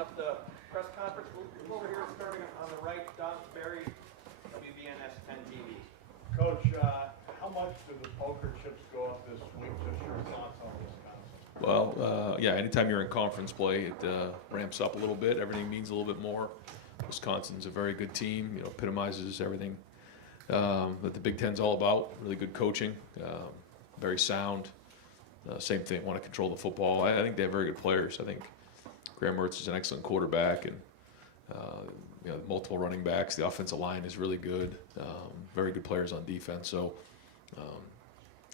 up the press conference. We'll over here starting on the right, Don Barry, WBNS 10 TV. Coach, how much do the poker chips go up this week? Just your thoughts on Wisconsin. Well, yeah, anytime you're in conference play, it ramps up a little bit. Everything means a little bit more. Wisconsin's a very good team, epitomizes everything that the Big Ten's all about. Really good coaching, very sound. Same thing, want to control the football. I think they have very good players. I think Graham Mertz is an excellent quarterback, and multiple running backs. The offensive line is really good. Very good players on defense. So,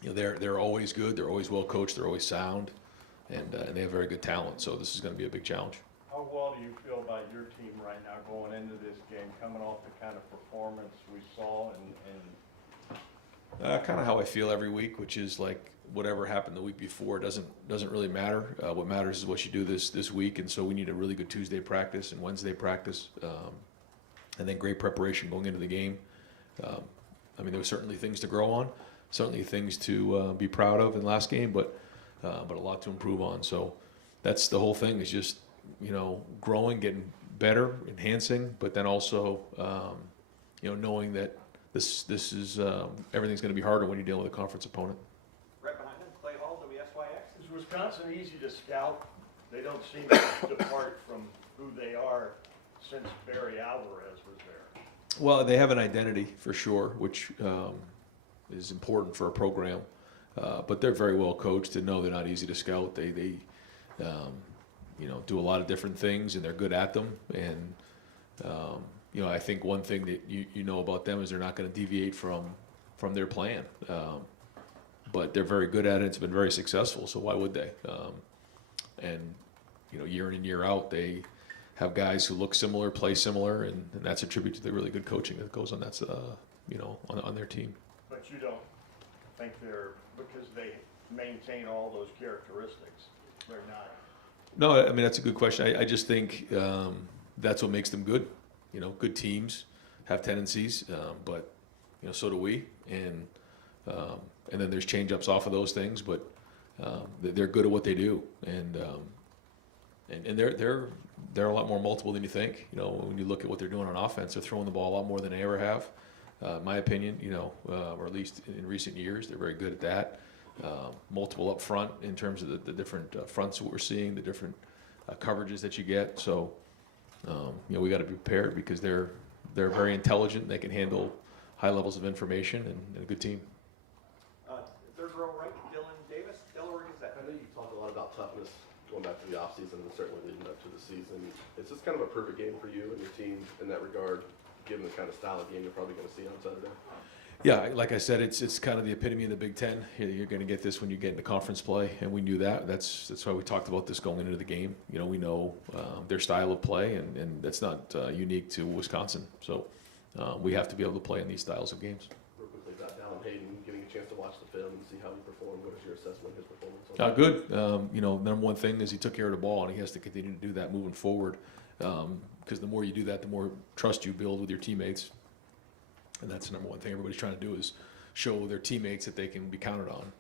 they're always good. They're always well coached. They're always sound, and they have very good talent. So this is going to be a big challenge. How well do you feel about your team right now going into this game, coming off the kind of performance we saw, and kind of how I feel every week, which is like whatever happened the week before doesn't really matter. What matters is what you do this week, and so we need a really good Tuesday practice and Wednesday practice, and then great preparation going into the game. There were certainly things to grow on, certainly things to be proud of in the last game, but a lot to improve on. So that's the whole thing, is just growing, getting better, enhancing, but then also knowing that this is everything's going to be harder when you're dealing with a conference opponent. Right behind them, Clay Hall, WSYX. is Wisconsin easy to scout? They don't seem to depart from who they are since Barry Alvarez was there. Well, they have an identity for sure, which is important for a program. But they're very well coached, and know they're not easy to scout. They do a lot of different things, and they're good at them. And I think one thing that you know about them is they're not going to deviate from their plan. But they're very good at it. It's been very successful, so why would they? Year in and year out, they have guys who look similar, play similar, and that's a tribute to the really good coaching that goes on on their team. But you don't think they're, because they maintain all those characteristics, they're not? No, that's a good question. I just think that's what makes them good. Good teams have tendencies, but so do we, and then there's change-ups off of those things, but they're good at what they do, and they're a lot more multiple than you think. When you look at what they're doing on offense, they're throwing the ball a lot more than they ever have, in my opinion. Or at least in recent years, they're very good at that. Multiple up front in terms of the different fronts that we're seeing, the different coverages that you get. So, we got to be prepared, because they're very intelligent. They can handle high levels of information, and a good team. Third row right, Dylan Davis, Delaware Gazette. I know you talk a lot about toughness going back to the offseason and certainly leading up to the season. Is this kind of a perfect game for you and your team in that regard, given the kind of style of game you're probably going to see on Saturday? Yeah, like I said, it's kind of the epitome of the Big Ten. You're going to get this when you get into conference play, and we knew that. That's why we talked about this going into the game. We know their style of play, and that's not unique to Wisconsin. So we have to be able to play in these styles of games. Real quickly, about Dallin Hayden, getting a chance to watch the film and see how he performed. What is your assessment of his performance? Good. Number one thing is he took care of the ball, and he has to continue to do that moving forward, because the more you do that, the more trust you build with your teammates. And that's the number one thing everybody's trying to do, is show their teammates that they can be counted on.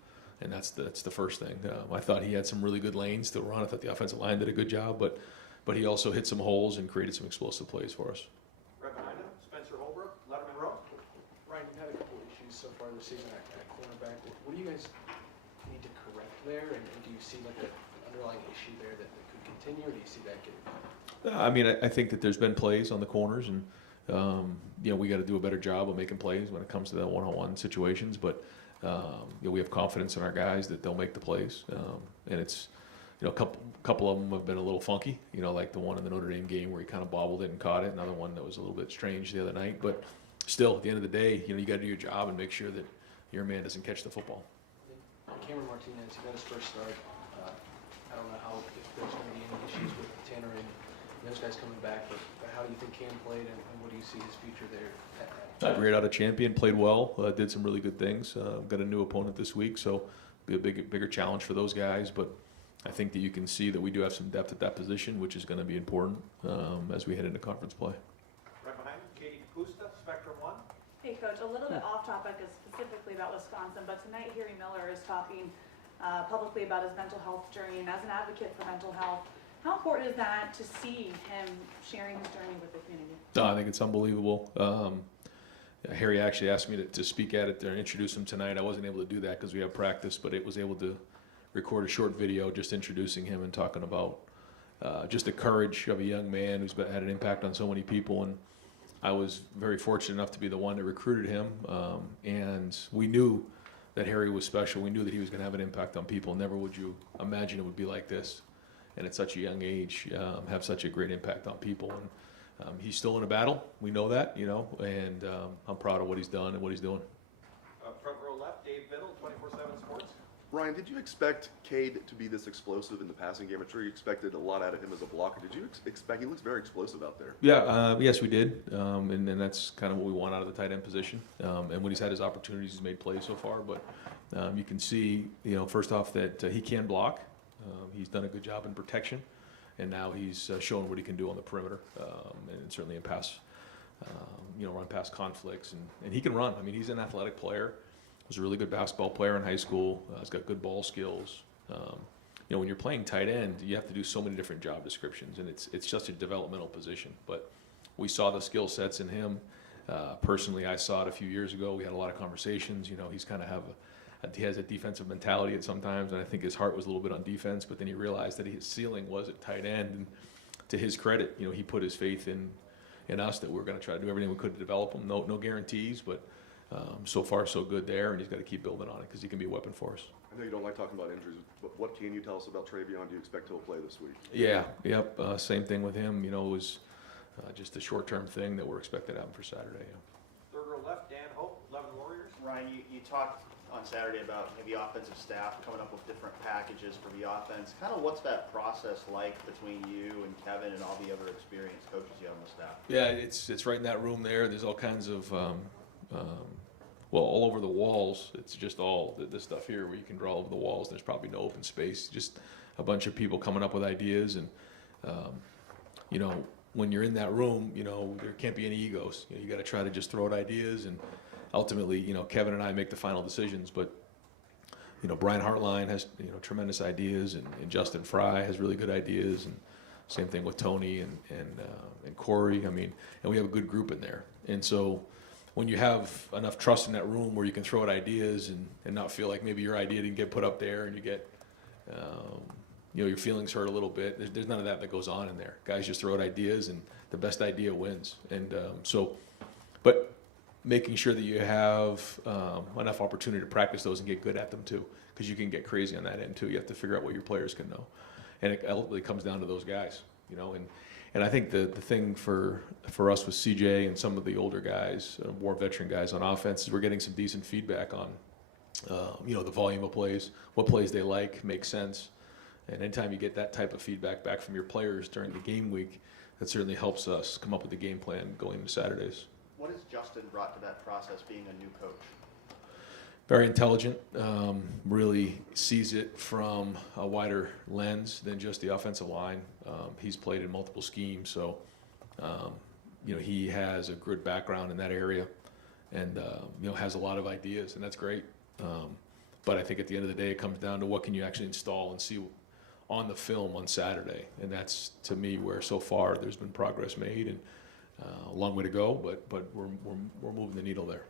And that's the first thing. I thought he had some really good lanes to run. I thought the offensive line did a good job, but he also hit some holes and created some explosive plays for us. Right behind him, Spencer Holbrook, Letterman Row. Ryan, you've had a couple of issues so far this season at cornerback. What do you guys need to correct there? And do you see like an underlying issue there that could continue, or do you see that getting better? I think that there's been plays on the corners, and we got to do a better job of making plays when it comes to the one-on-one situations. But we have confidence in our guys that they'll make the plays, and it's a couple of them have been a little funky. Like the one in the Notre Dame game where he kind of bobbled it and caught it. Another one that was a little bit strange the other night. But still, at the end of the day, you got to do your job and make sure that your man doesn't catch the football. Cameron Martinez, he got his first start. I don't know if there's going to be any issues with Tanner and those guys coming back, but how do you think Cam played, and what do you see his future there? Great out of champion, played well, did some really good things. Got a new opponent this week, so be a bigger challenge for those guys. But I think that you can see that we do have some depth at that position, which is going to be important as we head into conference play. Right behind him, Katie Kapusta, Spectrum One. Hey, Coach, a little bit off topic is specifically about Wisconsin, but tonight Harry Miller is talking publicly about his mental health journey, and as an advocate for mental health, How important is that to see him sharing his journey with the community? No, I think it's unbelievable. Harry actually asked me to speak at it there and introduce him tonight. I wasn't able to do that because we have practice, but it was able to record a short video just introducing him and talking about just the courage of a young man who's had an impact on so many people. And I was very fortunate enough to be the one that recruited him. And we knew that Harry was special. We knew that he was going to have an impact on people. Never would you imagine it would be like this. And at such a young age, have such a great impact on people. And he's still in a battle. We know that, and I'm proud of what he's done and what he's doing. Front row left, Dave Biddle, 24/7 Sports. Ryan, did you expect Cade to be this explosive in the passing game? I'm sure you expected a lot out of him as a blocker. Did you expect? He looks very explosive out there. Yeah, yes, we did, and that's kind of what we want out of the tight end position. And when he's had his opportunities, he's made plays so far. But you can see, first off, that he can block. He's done a good job in protection, and now he's shown what he can do on the perimeter, and certainly in pass, run past conflicts, and he can run. I mean, he's an athletic player. He was a really good basketball player in high school. He's got good ball skills. When you're playing tight end, you have to do so many different job descriptions, and it's just a developmental position. But we saw the skill sets in him. Personally, I saw it a few years ago. We had a lot of conversations. He's kind of he has a defensive mentality at sometimes, and I think his heart was a little bit on defense. But then he realized that his ceiling was at tight end, and to his credit, he put his faith in us that we're going to try to do everything we could to develop him. No guarantees, but so far so good there, and he's got to keep building on it because he can be a weapon for us. I know you don't like talking about injuries, but what can you tell us about Travion? Do you expect he'll play this week? Yeah, yep. Same thing with him. It was just a short-term thing that we're expected to happen for Saturday. Yeah. Third row left, Dan Hope, 11 Warriors. Ryan, you talked on Saturday about maybe offensive staff coming up with different packages for the offense. Kind of what's that process like between you and Kevin and all the other experienced coaches you have on the staff? Yeah, it's right in that room there. There's all kinds of, all over the walls. It's just all this stuff here where you can draw over the walls. There's probably no open space. Just a bunch of people coming up with ideas. And, when you're in that room, there can't be any egos. You got to try to just throw out ideas. And ultimately, Kevin and I make the final decisions. But, Brian Hartline has, tremendous ideas. And Justin Fry has really good ideas. And same thing with Tony and Corey. I mean, and we have a good group in there. And so when you have enough trust in that room where you can throw out ideas and not feel like maybe your idea didn't get put up there and you get, your feelings hurt a little bit, there's none of that goes on in there. Guys just throw out ideas and the best idea wins. And but making sure that you have enough opportunity to practice those and get good at them too, because you can get crazy on that end too. You have to figure out what your players can know. And it ultimately comes down to those guys, And I think the thing for us with CJ and some of the older guys, more veteran guys on offense, is we're getting some decent feedback on, the volume of plays, what plays they like, make sense. And anytime you get that type of feedback back from your players during the game week, that certainly helps us come up with a game plan going into Saturdays. What has Justin brought to that process being a new coach? Very intelligent, really sees it from a wider lens than just the offensive line. He's played in multiple schemes, so he has a good background in that area, and has a lot of ideas, and that's great. But I think at the end of the day, it comes down to what can you actually install and see on the film on Saturday, and that's to me where so far there's been progress made, and a long way to go, but we're moving the needle there.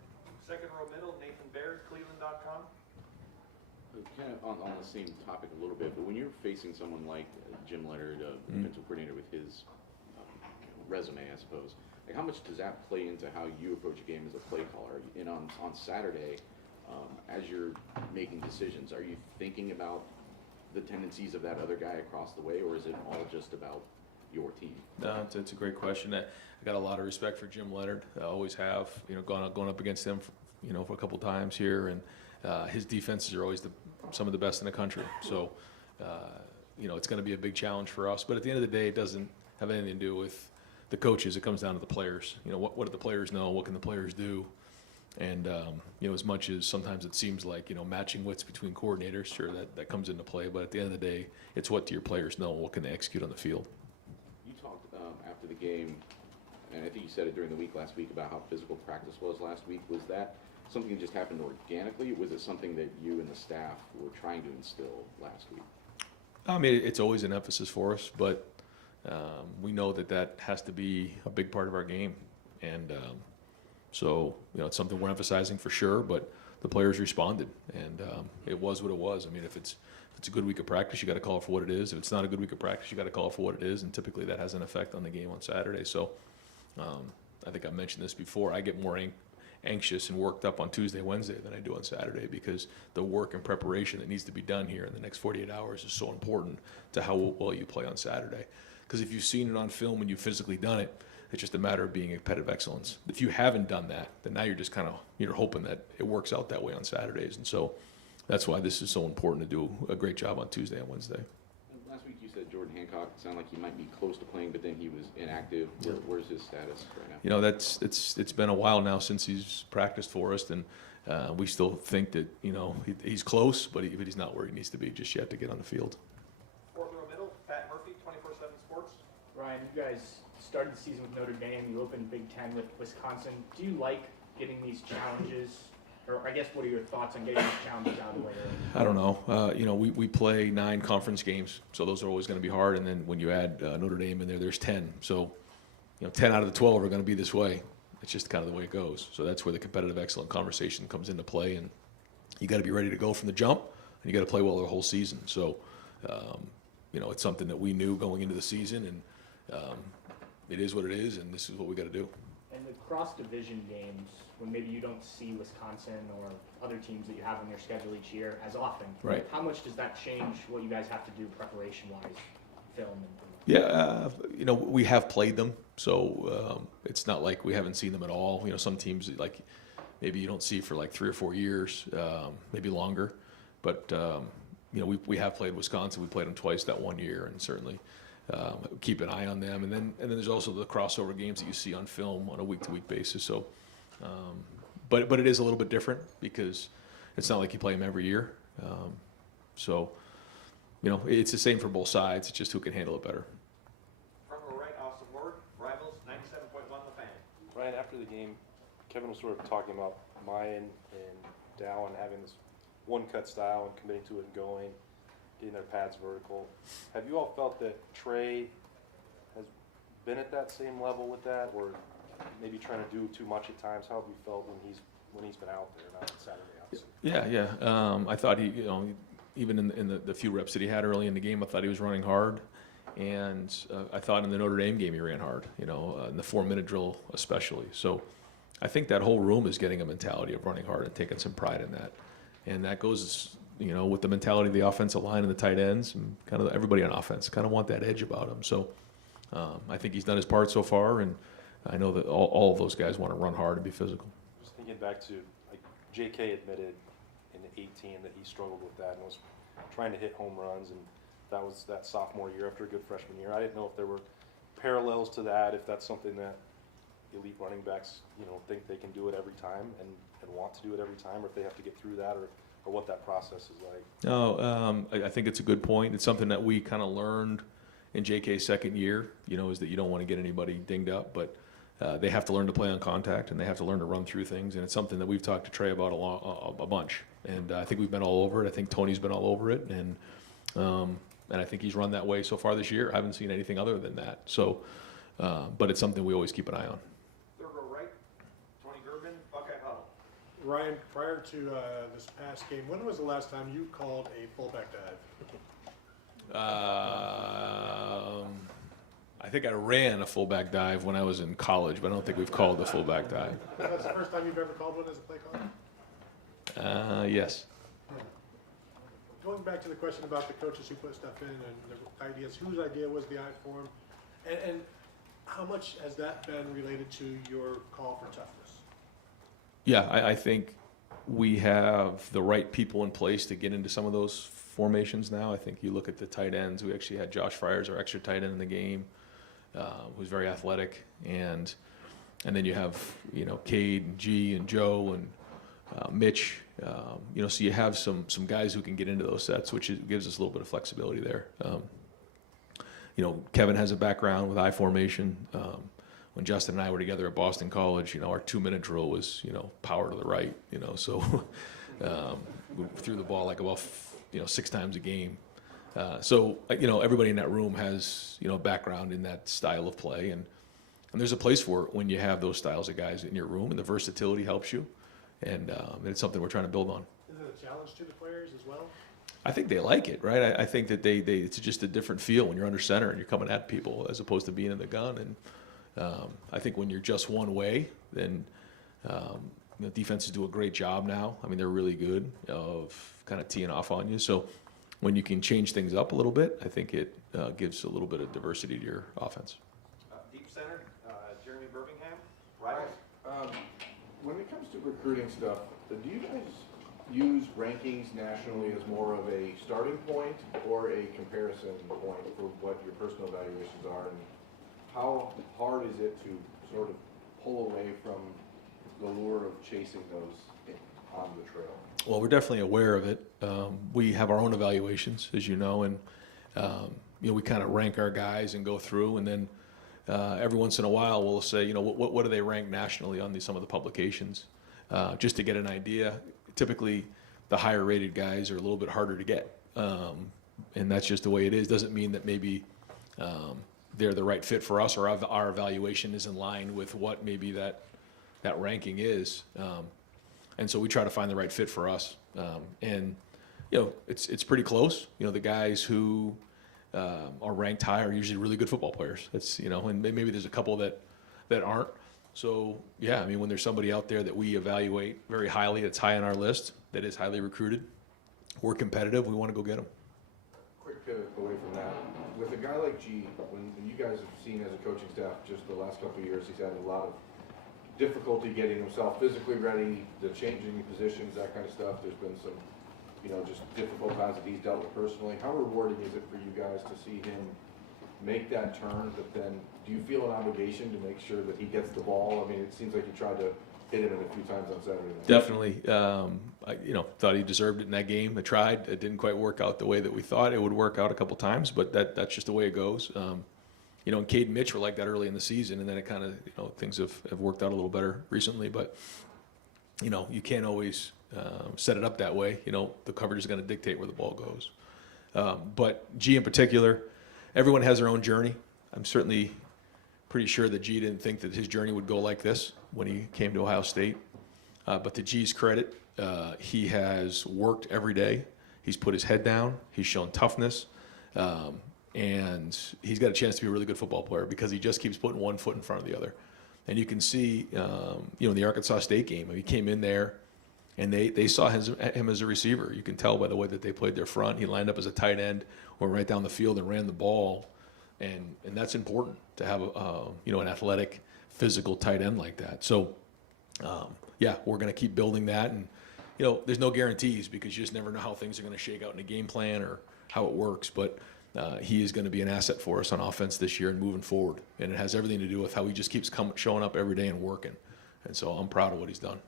Second row middle, Nathan Baird, Cleveland.com. Kind of on the same topic a little bit, but when you're facing someone like Jim Leonard, defensive coordinator with his resume, I suppose, like how much does that play into how you approach a game as a play caller? And on Saturday, as you're making decisions, are you thinking about the tendencies of that other guy across the way, or is it all just about your team? No, it's a great question. I got a lot of respect for Jim Leonard. I always have, going up against him, for a couple times here, and his defenses are always some of the best in the country. So, it's going to be a big challenge for us. But at the end of the day, it doesn't have anything to do with the coaches. It comes down to the players. What do the players know? What can the players do? And, as much as sometimes it seems like, matching wits between coordinators, sure, that comes into play. But at the end of the day, it's what do your players know? What can they execute on the field? You talked after the game, and I think you said it during the week last week about how physical practice was last week. Was that something that just happened organically? Was it something that you and the staff were trying to instill last week? I mean, it's always an emphasis for us, but we know that has to be a big part of our game. And so, it's something we're emphasizing for sure, but the players responded, and it was what it was. I mean, if it's a good week of practice, you got to call it for what it is. If it's not a good week of practice, you got to call it for what it is, and typically that has an effect on the game on Saturday. So I think I mentioned this before. I get more anxious and worked up on Tuesday, Wednesday than I do on Saturday, because the work and preparation that needs to be done here in the next 48 hours is so important to how well you play on Saturday. Because if you've seen it on film and you've physically done it, it's just a matter of being competitive excellence. If you haven't done that, then now you're just you're hoping that it works out that way on Saturdays. And so that's why this is so important to do a great job on Tuesday and Wednesday. Last week you said Jordan Hancock sounded like he might be close to playing, but then he was inactive. Where's his status right now? It's been a while now since he's practiced for us, and we still think that he's close, but he's not where he needs to be just yet to get on the field. Fourth row middle, Pat Murphy, 24/7 Sports. Ryan, you guys started the season with Notre Dame. You opened Big Ten with Wisconsin. Do you like getting these challenges? Or I guess, what are your thoughts on getting these challenges out of the way early? I don't know. We play 9 conference games, so those are always going to be hard. And then when you add Notre Dame in there, there's 10. So, 10 out of the 12 are going to be this way. It's just kind of the way it goes. So that's where the competitive excellent conversation comes into play. And you got to be ready to go from the jump, and you got to play well the whole season. So, it's something that we knew going into the season, and it is what it is, and this is what we got to do. And the cross-division games, when maybe you don't see Wisconsin or other teams that you have on your schedule each year as often, Right. How much does that change what you guys have to do preparation-wise, film and Yeah, we have played them, so it's not like we haven't seen them at all. Some teams, like, maybe you don't see for like 3 or 4 years, maybe longer. But, we have played Wisconsin. We played them twice that one year, and certainly keep an eye on them. And then there's also the crossover games that you see on film on a week-to-week basis. So, but it is a little bit different because it's not like you play them every year. So, it's the same for both sides. It's just who can handle it better. Front row right, Austin Ward, Rivals, 97.1 The Fan. Ryan, after the game, Kevin was sort of talking about Mayan and Dow and having this one-cut style and committing to it and going, getting their pads vertical. Have you all felt that Trey has been at that same level with that, or maybe trying to do too much at times? How have you felt when he's been out there, not on Saturday, obviously? Yeah. I thought he, even in the few reps that he had early in the game, I thought he was running hard. And I thought in the Notre Dame game he ran hard, in the 4-minute drill especially. So I think that whole room is getting a mentality of running hard and taking some pride in that. And that goes, with the mentality of the offensive line and the tight ends and kind of everybody on offense kind of want that edge about him. So I think he's done his part so far, and I know that all of those guys want to run hard and be physical. Just thinking back to, like, J.K. admitted in 2018 that he struggled with that and was trying to hit home runs, and that was that sophomore year after a good freshman year. I didn't know if there were parallels to that, if that's something that elite running backs, think they can do it every time and want to do it every time, or if they have to get through that, or what that process is like. No, I think it's a good point. It's something that we kind of learned in JK's second year, is that you don't want to get anybody dinged up, but they have to learn to play on contact, and they have to learn to run through things, and it's something that we've talked to Trey about a bunch, and I think we've been all over it. I think Tony's been all over it, and I think he's run that way so far this year. I haven't seen anything other than that. So, but it's something we always keep an eye on. Third row right, Tony Gerben, Buckeye Huddle. Ryan, prior to this past game, when was the last time you called a fullback dive? I think I ran a fullback dive when I was in college, but I don't think we've called a fullback dive. That's the first time you've ever called one as a play caller? Yes. Going back to the question about the coaches who put stuff in and the ideas, whose idea was the I form, and how much has that been related to your call for toughness? Yeah, I think we have the right people in place to get into some of those formations now. I think you look at the tight ends. We actually had Josh Fryers, our extra tight end in the game, who's very athletic, and then you have Cade and G and Joe and Mitch. So you have some guys who can get into those sets, which gives us a little bit of flexibility there. Kevin has a background with I formation. When Justin and I were together at Boston College, our 2-minute drill was, power to the right, so we threw the ball like about, 6 times a game. So everybody in that room has background in that style of play, and there's a place for it when you have those styles of guys in your room, and the versatility helps you, and it's something we're trying to build on. Is it a challenge to the players as well? I think they like it, right? I think that it's just a different feel when you're under center and you're coming at people as opposed to being in the gun. And I think when you're just one way, then defenses do a great job now. I mean, they're really good of kind of teeing off on you. So when you can change things up a little bit, I think it gives a little bit of diversity to your offense. Deep center, Jeremy Birmingham, right? When it comes to recruiting stuff, do you guys use rankings nationally as more of a starting point or a comparison point for what your personal evaluations are? And how hard is it to sort of pull away from the lure of chasing those on the trail? Well, we're definitely aware of it. We have our own evaluations, as you know, and we kind of rank our guys and go through, and then every once in a while we'll say, what do they rank nationally on some of the publications, just to get an idea. Typically, the higher rated guys are a little bit harder to get, and that's just the way it is. Doesn't mean that maybe they're the right fit for us, or our evaluation is in line with what maybe that ranking is. And so we try to find the right fit for us. And it's pretty close. The guys who are ranked high are usually really good football players. That's and maybe there's a couple that aren't. So yeah, I mean, when there's somebody out there that we evaluate very highly, that's high on our list, that is highly recruited, we're competitive, we want to go get them. Quick pivot away from that. With a guy like G, when you guys have seen as a coaching staff just the last couple of years, he's had a lot of difficulty getting himself physically ready, the changing positions, that kind of stuff. There's been some, just difficult times that he's dealt with personally. How rewarding is it for you guys to see him make that turn, but then do you feel an obligation to make sure that he gets the ball? I mean, it seems like you tried to hit him a few times on Saturday night. Definitely. I thought he deserved it in that game. I tried. It didn't quite work out the way that we thought it would work out a couple times, but that's just the way it goes. And Cade and Mitch were like that early in the season, and then it kind of, things have worked out a little better recently, but, you can't always set it up that way. The coverage is going to dictate where the ball goes. But G in particular, everyone has their own journey. I'm certainly pretty sure that G didn't think that his journey would go like this when he came to Ohio State. But to G's credit, he has worked every day. He's put his head down. He's shown toughness. And he's got a chance to be a really good football player because he just keeps putting one foot in front of the other. And you can see, in the Arkansas State game, he came in there and they saw him as a receiver. You can tell by the way that they played their front. He lined up as a tight end, went right down the field and ran the ball. And that's important to have an athletic, physical tight end like that. So, we're going to keep building that. And, there's no guarantees because you just never know how things are going to shake out in a game plan or how it works. But he is going to be an asset for us on offense this year and moving forward. And it has everything to do with how he just keeps showing up every day and working. And so I'm proud of what he's done.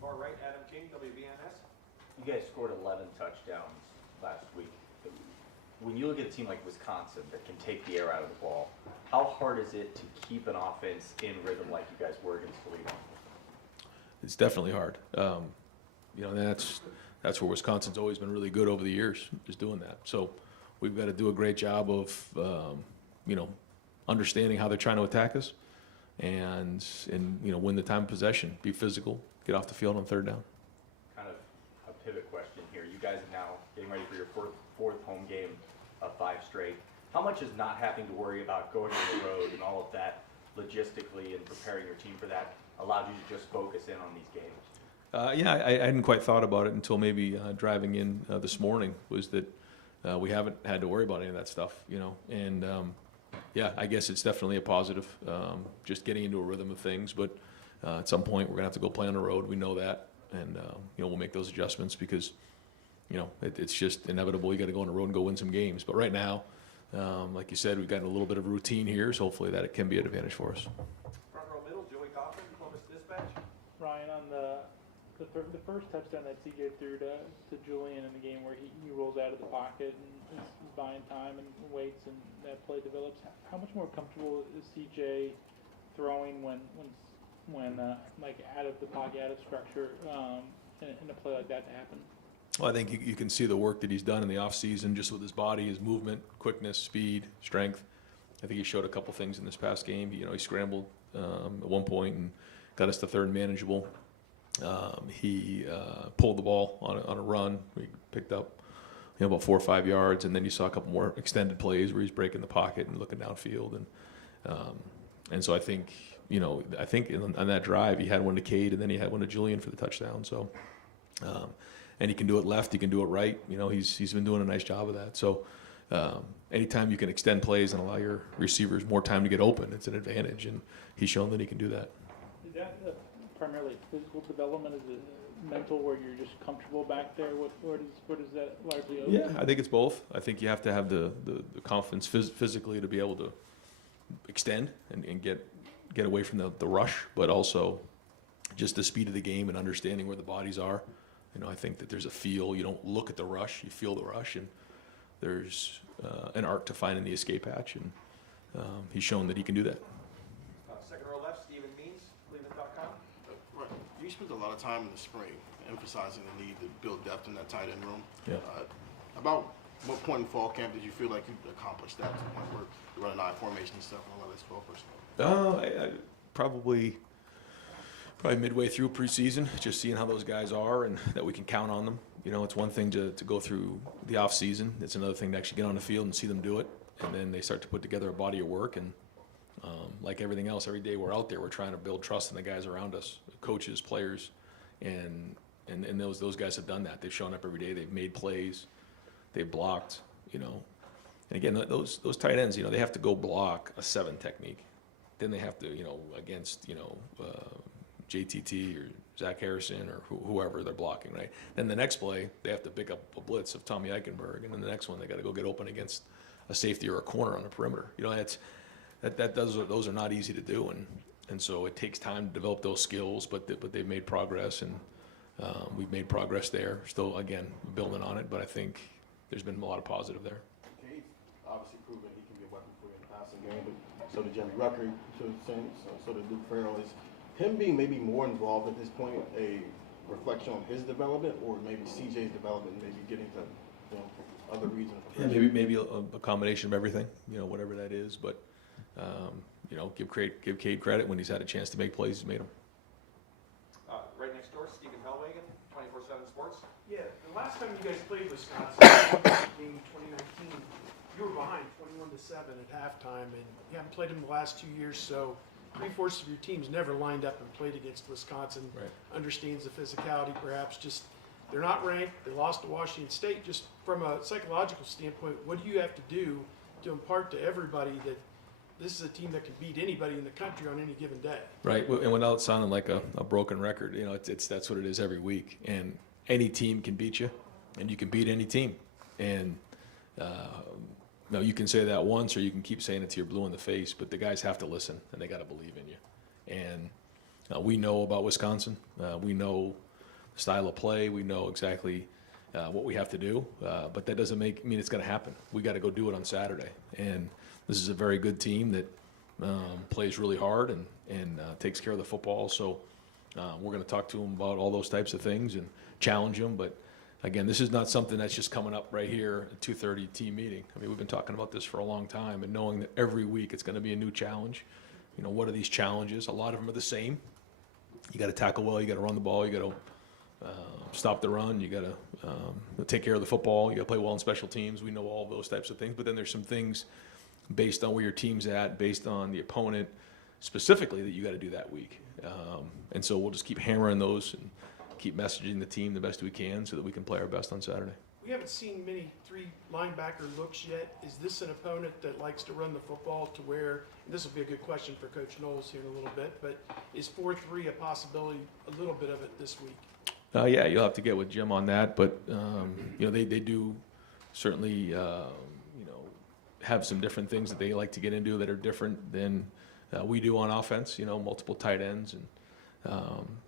Far right, Adam King, WVNS. You guys scored 11 touchdowns last week. When you look at a team like Wisconsin that can take the air out of the ball, how hard is it to keep an offense in rhythm like you guys were against Toledo? It's definitely hard. And that's where Wisconsin's always been really good over the years, is doing that. So we've got to do a great job of, understanding how they're trying to attack us and win the time of possession, be physical, get off the field on third down. Kind of a pivot question here. You guys are now getting ready for your fourth home game of 5 straight. How much is not having to worry about going on the road and all of that logistically and preparing your team for that allowed you to just focus in on these games? I hadn't quite thought about it until maybe driving in this morning, was that we haven't had to worry about any of that stuff, and I guess it's definitely a positive, just getting into a rhythm of things. But at some point we're gonna have to go play on the road. We know that, and we'll make those adjustments because it's just inevitable. You got to go on the road and go win some games. But right now, like you said, we've got a little bit of routine here, so hopefully that it can be an advantage for us. Front row middle, Joey Cochran, Columbus Dispatch. Ryan, on the first touchdown that CJ threw to Julian in the game where he rolls out of the pocket and is buying time and waits and that play develops, how much more comfortable is CJ throwing when like out of the pocket, out of structure, in a play like that to happen? Well, I think you can see the work that he's done in the offseason just with his body, his movement, quickness, speed, strength. I think he showed a couple things in this past game. He scrambled at one point and got us to third and manageable. He pulled the ball on a run. We picked up about 4 or 5 yards, and then you saw a couple more extended plays where he's breaking the pocket and looking downfield. And so I think on that drive he had one to Cade, and then he had one to Julian for the touchdown. So and he can do it left, he can do it right. He's been doing a nice job of that. So anytime you can extend plays and allow your receivers more time to get open, it's an advantage, and he's shown that he can do that. Is that primarily physical development? Is it mental, where you're just comfortable back there? Where does that largely open? Yeah, I think it's both. I think you have to have the confidence physically to be able to extend and get away from the rush, but also just the speed of the game and understanding where the bodies are. I think that there's a feel. You don't look at the rush, you feel the rush, and there's an art to finding the escape hatch, and he's shown that he can do that. Second row left, Stephen Means, Cleveland.com. Right. You spent a lot of time in the spring emphasizing the need to build depth in that tight end room. Yeah. About what point in fall camp did you feel like you accomplished that to the point where you're running I formation and stuff and all that 12 personnel? Probably midway through preseason, just seeing how those guys are and that we can count on them. It's one thing to go through the off season. It's another thing to actually get on the field and see them do it. And then they start to put together a body of work. And like everything else, every day we're out there, we're trying to build trust in the guys around us, coaches, players, and those guys have done that. They've shown up every day. They've made plays. They've blocked. And again, those tight ends, they have to go block a 7 technique. Then they have to, against JTT or Zach Harrison or whoever they're blocking, right? Then the next play, they have to pick up a blitz of Tommy Eichenberg, and then the next one, they got to go get open against a safety or a corner on the perimeter. Those are not easy to do, and so it takes time to develop those skills, but they've made progress, and we've made progress there. Still, again, building on it, but I think there's been a lot of positive there. He's obviously proven he can be a weapon for you in the passing game, but so did Jimmy Rucker to a sense, so did Luke Farrell. Is him being maybe more involved at this point a reflection on his development, or maybe CJ's development, maybe getting to other reasons? Yeah, maybe a combination of everything, whatever that is. But give Cade credit when he's had a chance to make plays, he's made them. Right next door, Stephen Hellwagen, 24/7 Sports. Yeah, the last time you guys played Wisconsin, game 2019, you were behind 21-7 at halftime, and you haven't played them the last 2 years, so 3/4 of your team's never lined up and played against Wisconsin. Right. Understands the physicality, perhaps. Just they're not ranked. They lost to Washington State. Just from a psychological standpoint, what do you have to do to impart to everybody that this is a team that can beat anybody in the country on any given day? Right, and without sounding like a broken record, that's what it is every week. And any team can beat you, and you can beat any team. And you can say that once, or you can keep saying it to your blue in the face, but the guys have to listen, and they got to believe in you. And we know about Wisconsin. We know the style of play. We know exactly what we have to do, but that doesn't mean it's going to happen. We got to go do it on Saturday. And this is a very good team that plays really hard and takes care of the football. So we're going to talk to them about all those types of things and challenge them. But again, this is not something that's just coming up right here at 2:30 team meeting. I mean, we've been talking about this for a long time, and knowing that every week it's going to be a new challenge. What are these challenges? A lot of them are the same. You got to tackle well. You got to run the ball. You got to stop the run. You got to take care of the football. You got to play well in special teams. We know all those types of things. But then there's some things based on where your team's at, based on the opponent specifically, that you got to do that week. And so we'll just keep hammering those and keep messaging the team the best we can so that we can play our best on Saturday. We haven't seen many 3 linebacker looks yet. Is this an opponent that likes to run the football to where, and this will be a good question for Coach Knowles here in a little bit, but is 4-3 a possibility, a little bit of it this week? Yeah, you'll have to get with Jim on that, but they do certainly have some different things that they like to get into that are different than we do on offense. Multiple tight ends, and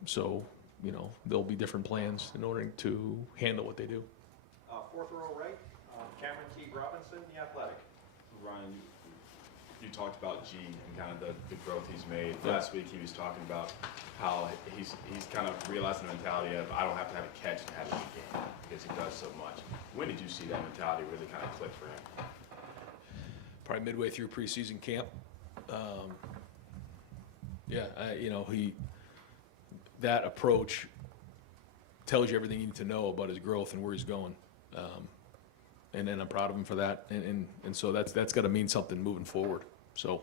so there'll be different plans in order to handle what they do. Fourth row right, Cameron T. Robinson, The Athletic. Ryan, you talked about G and kind of the growth he's made. Last week he was talking about how he's kind of realized the mentality of I don't have to have a catch to have a good game because he does so much. When did you see that mentality really kind of click for him? Probably midway through preseason camp. That approach tells you everything you need to know about his growth and where he's going. And I'm proud of him for that. And so that's got to mean something moving forward. So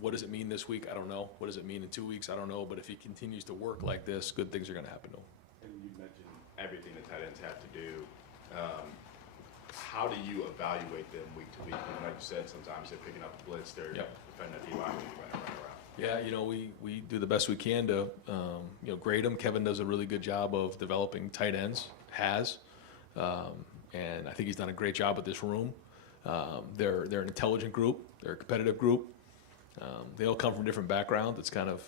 what does it mean this week? I don't know. What does it mean in 2 weeks? I don't know. But if he continues to work like this, good things are going to happen to him. And you mentioned everything that tight ends have to do. How do you evaluate them week to week? And like you said, sometimes they're picking up the blitz, they're defending the D-line, running around. Yeah, we do the best we can to grade them. Kevin does a really good job of developing tight ends, and I think he's done a great job with this room. They're an intelligent group. They're a competitive group. They all come from different backgrounds. It's kind of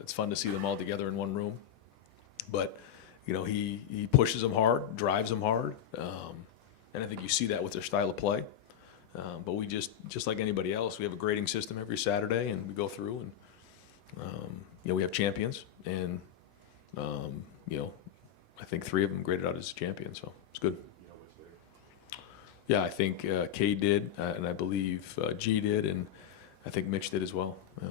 it's fun to see them all together in one room. But he pushes them hard, drives them hard, and I think you see that with their style of play. But we just like anybody else, we have a grading system every Saturday, and we go through and we have champions, and I think 3 of them graded out as champions, so it's good. Yeah, I think K did, and I believe G did, and I think Mitch did as well. Yeah.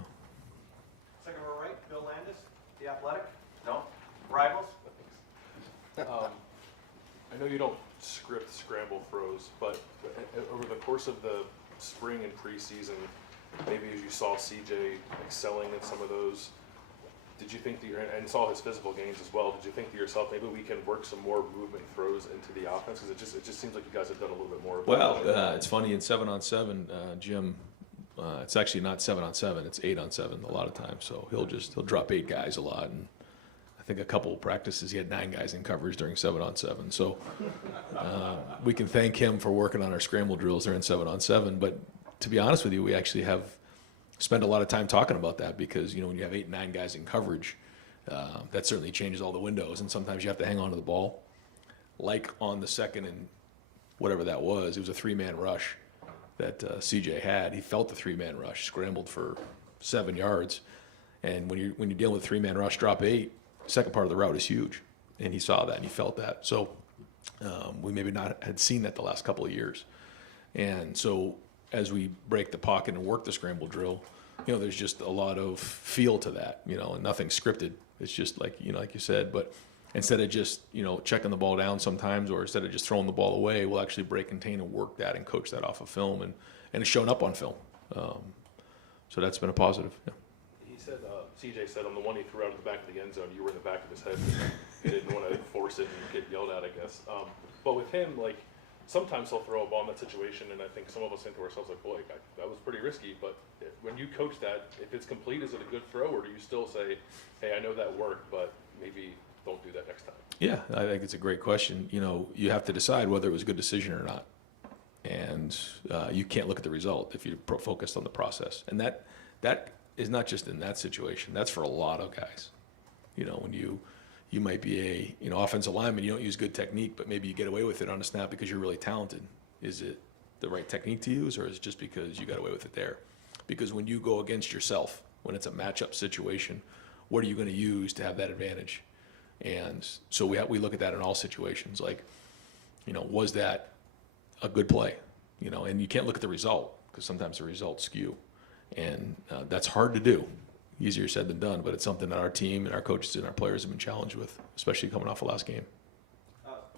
Second row right, Bill Landis, The Athletic. No? Rivals? I know you don't script scramble throws, but over the course of the spring and preseason, maybe as you saw CJ excelling in some of those, did you think and saw his physical gains as well, did you think to yourself, maybe we can work some more movement throws into the offense? Because it just seems like you guys have done a little bit more of that. Well, it's funny, in 7-on-7, Jim, it's actually not 7-on-7, it's 8-on-7 a lot of times. So he'll drop 8 guys a lot, and I think a couple of practices he had 9 guys in coverage during 7-on-7. So we can thank him for working on our scramble drills there in 7-on-7. But to be honest with you, we actually have spent a lot of time talking about that, because when you have 8, 9 guys in coverage, that certainly changes all the windows, and sometimes you have to hang on to the ball. Like on the second and whatever that was, it was a 3-man rush that CJ had. He felt the 3-man rush, scrambled for 7 yards, and when you're dealing with 3-man rush, drop 8. Second part of the route is huge, and he saw that and he felt that. So we maybe not had seen that the last couple of years, and so as we break the pocket and work the scramble drill, there's just a lot of feel to that, and nothing scripted. It's just like you said, but instead of just checking the ball down sometimes, or instead of just throwing the ball away, we'll actually break contain and work that and coach that off of film, and it's shown up on film. So that's been a positive. Yeah. He said, CJ said on the one he threw out of the back of the end zone, you were in the back of his head. He didn't want to force it and get yelled at, I guess. But with him, sometimes he'll throw a ball in that situation, and I think some of us think to ourselves, boy, that was pretty risky. But when you coach that, if it's complete, is it a good throw, or do you still say, hey, I know that worked, but maybe don't do that next time? Yeah, I think it's a great question. You have to decide whether it was a good decision or not. And you can't look at the result if you're focused on the process. And that is not just in that situation. That's for a lot of guys. When you might be a offensive lineman, you don't use good technique, but maybe you get away with it on a snap because you're really talented. Is it the right technique to use, or is it just because you got away with it there? Because when you go against yourself, when it's a matchup situation, what are you going to use to have that advantage? And so we look at that in all situations. Was that a good play? And you can't look at the result, because sometimes the results skew, and that's hard to do. Easier said than done, but it's something that our team and our coaches and our players have been challenged with, especially coming off the last game.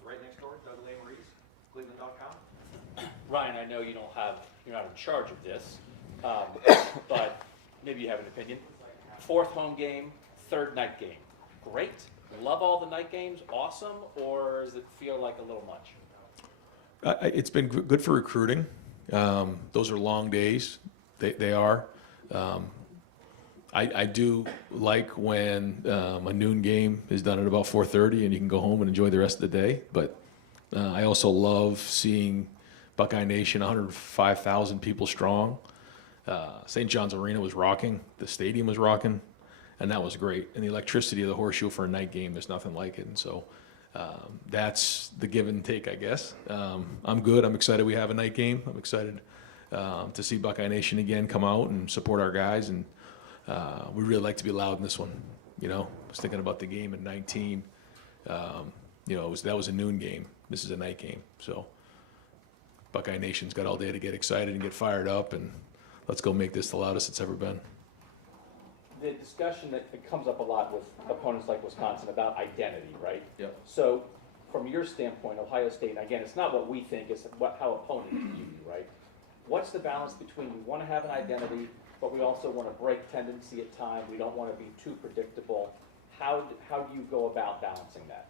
Right next door, Doug Maurice, Cleveland.com. Ryan, I know you're not in charge of this, but maybe you have an opinion. 4th home game, 3rd night game. Great. Love all the night games. Awesome. Or does it feel like a little much? It's been good for recruiting. Those are long days. They are. I do like when a noon game is done at about 4:30 and you can go home and enjoy the rest of the day. But I also love seeing Buckeye Nation, 105,000 people strong. St. John's Arena was rocking. The stadium was rocking, and that was great. And the electricity of the Horseshoe for a night game, there's nothing like it. And so that's the give and take, I guess. I'm good. I'm excited we have a night game. I'm excited to see Buckeye Nation again come out and support our guys, and we really like to be loud in this one. You know, I was thinking about the game in 19. You know, that was a noon game. This is a night game, so Buckeye Nation's got all day to get excited and get fired up, and let's go make this the loudest it's ever been. The discussion that comes up a lot with opponents like Wisconsin about identity, right? Yep. So, from your standpoint, Ohio State, again, it's not what we think, it's how opponents view you, right? What's the balance between we want to have an identity, but we also want to break tendency at time, we don't want to be too predictable? How do you go about balancing that?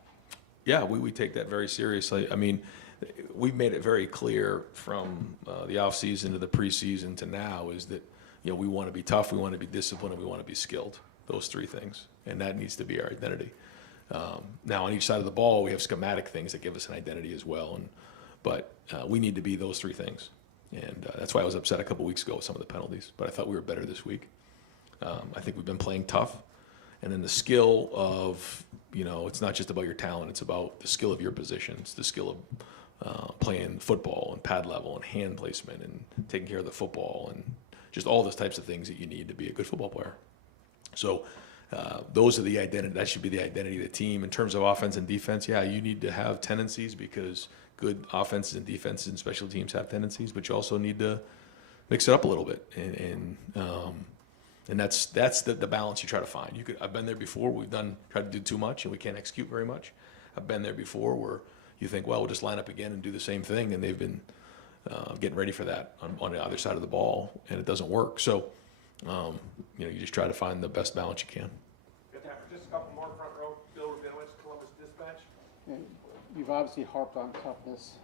Yeah, we take that very seriously. I mean, we've made it very clear from the offseason to the preseason to now is that, you know, we want to be tough, we want to be disciplined, and we want to be skilled. Those three things. And that needs to be our identity. Now, on each side of the ball, we have schematic things that give us an identity as well. But we need to be those three things. And that's why I was upset a couple weeks ago with some of the penalties. But I thought we were better this week. I think we've been playing tough. And then the skill of, you know, it's not just about your talent. It's about the skill of your position. It's the skill of playing football and pad level and hand placement and taking care of the football and just all those types of things that you need to be a good football player. So those are the identity. That should be the identity of the team. In terms of offense and defense, yeah, you need to have tendencies because good offenses and defenses and special teams have tendencies, but you also need to mix it up a little bit. And that's the balance you try to find. I've been there before. We've tried to do too much and we can't execute very much. I've been there before where you think, well, we'll just line up again and do the same thing, and they've been getting ready for that on the other side of the ball, and it doesn't work. So, you know, you just try to find the best balance you can. Got time for just a couple more front row. Bill Rabinowitz, Columbus Dispatch. You've obviously harped on toughness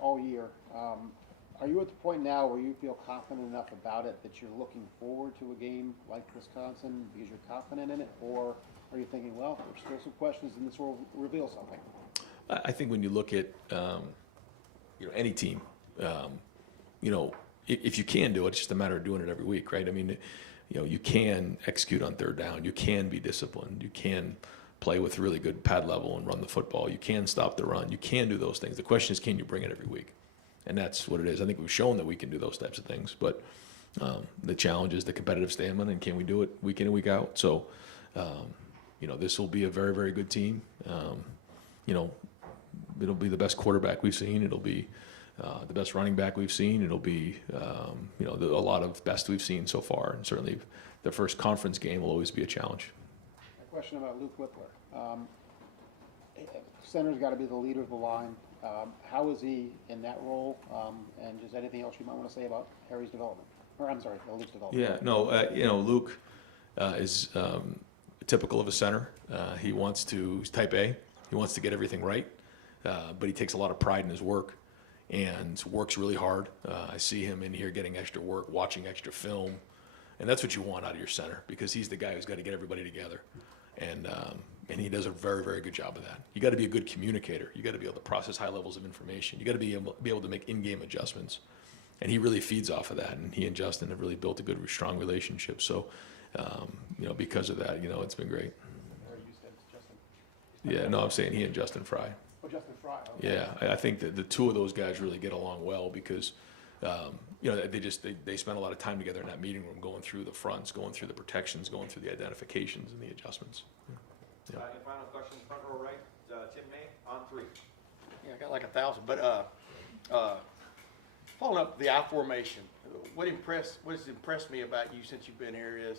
all year. Are you at the point now where you feel confident enough about it that you're looking forward to a game like Wisconsin because you're confident in it? Or are you thinking, well, there's still some questions and this will reveal something? I think when you look at you know, any team, you know, if you can do it, it's just a matter of doing it every week, right? I mean, you know, you can execute on third down. You can be disciplined. You can play with really good pad level and run the football. You can stop the run. You can do those things. The question is, can you bring it every week? And that's what it is. I think we've shown that we can do those types of things. But the challenge is the competitive stamina, and can we do it week in and week out? So, you know, this will be a very, very good team. You know, it'll be the best quarterback we've seen. It'll be the best running back we've seen. It'll be, you know, a lot of best we've seen so far. And certainly the first conference game will always be a challenge. A question about Luke Whippler. Center's got to be the leader of the line. How is he in that role? And just anything else you might want to say about Harry's development? Or I'm sorry, Luke's development. Yeah, no, you know, Luke is typical of a center. He's type A. He wants to get everything right, but he takes a lot of pride in his work and works really hard. I see him in here getting extra work, watching extra film, and that's what you want out of your center because he's the guy who's got to get everybody together. And he does a very, very good job of that. You got to be a good communicator. You got to be able to process high levels of information. You got to be able to make in-game adjustments. And he really feeds off of that. And he and Justin have really built a good, strong relationship. So, you know, because of that, you know, it's been great. Yeah, no, I'm saying he and Justin Fry. Oh, Justin Fry. Okay. Yeah, I think that the two of those guys really get along well because, you know, they spend a lot of time together in that meeting room, going through the fronts, going through the protections, going through the identifications and the adjustments. And final question, front row right, Tim May, on 3. Yeah, I got like 1,000, but following up the I formation, what has impressed me about you since you've been here is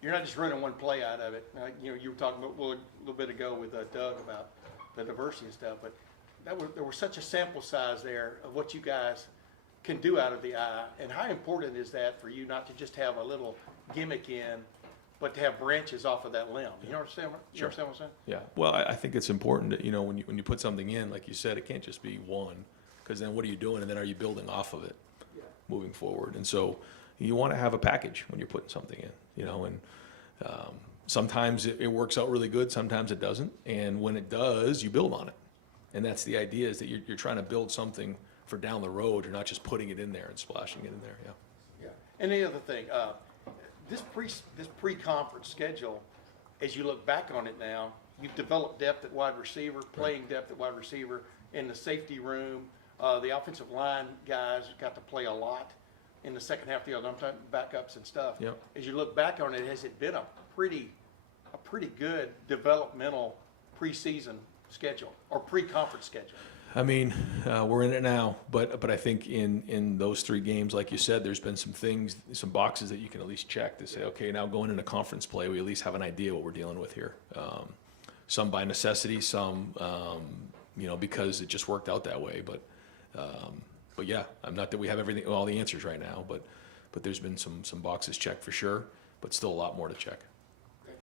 you're not just running one play out of it. You know, you were talking about a little bit ago with Doug about the diversity and stuff, but there was such a sample size there of what you guys can do out of the I, and how important is that for you not to just have a little gimmick in, but to have branches off of that limb? You understand what I'm saying? Yeah. Well, I think it's important that, you know, when you put something in, like you said, it can't just be one, because then what are you doing, and then are you building off of it moving forward? And so you want to have a package when you're putting something in, you know, and sometimes it works out really good, sometimes it doesn't, and when it does, you build on it. And that's the idea, is that you're trying to build something for down the road. You're not just putting it in there and splashing it in there. Yeah. And the other thing, this pre-conference schedule, as you look back on it now, you've developed depth at wide receiver, playing depth at wide receiver, in the safety room. The offensive line guys got to play a lot. in the second half of the year, I'm talking backups and stuff. Yep. As you look back on it, has it been a pretty good developmental preseason schedule or pre-conference schedule? I mean, we're in it now, but I think in those 3 games, like you said, there's been some things, some boxes that you can at least check to say, okay, now going into conference play, we at least have an idea what we're dealing with here. Some by necessity, some because it just worked out that way. But yeah, I'm not that we have all the answers right now, but there's been some boxes checked for sure, but still a lot more to check.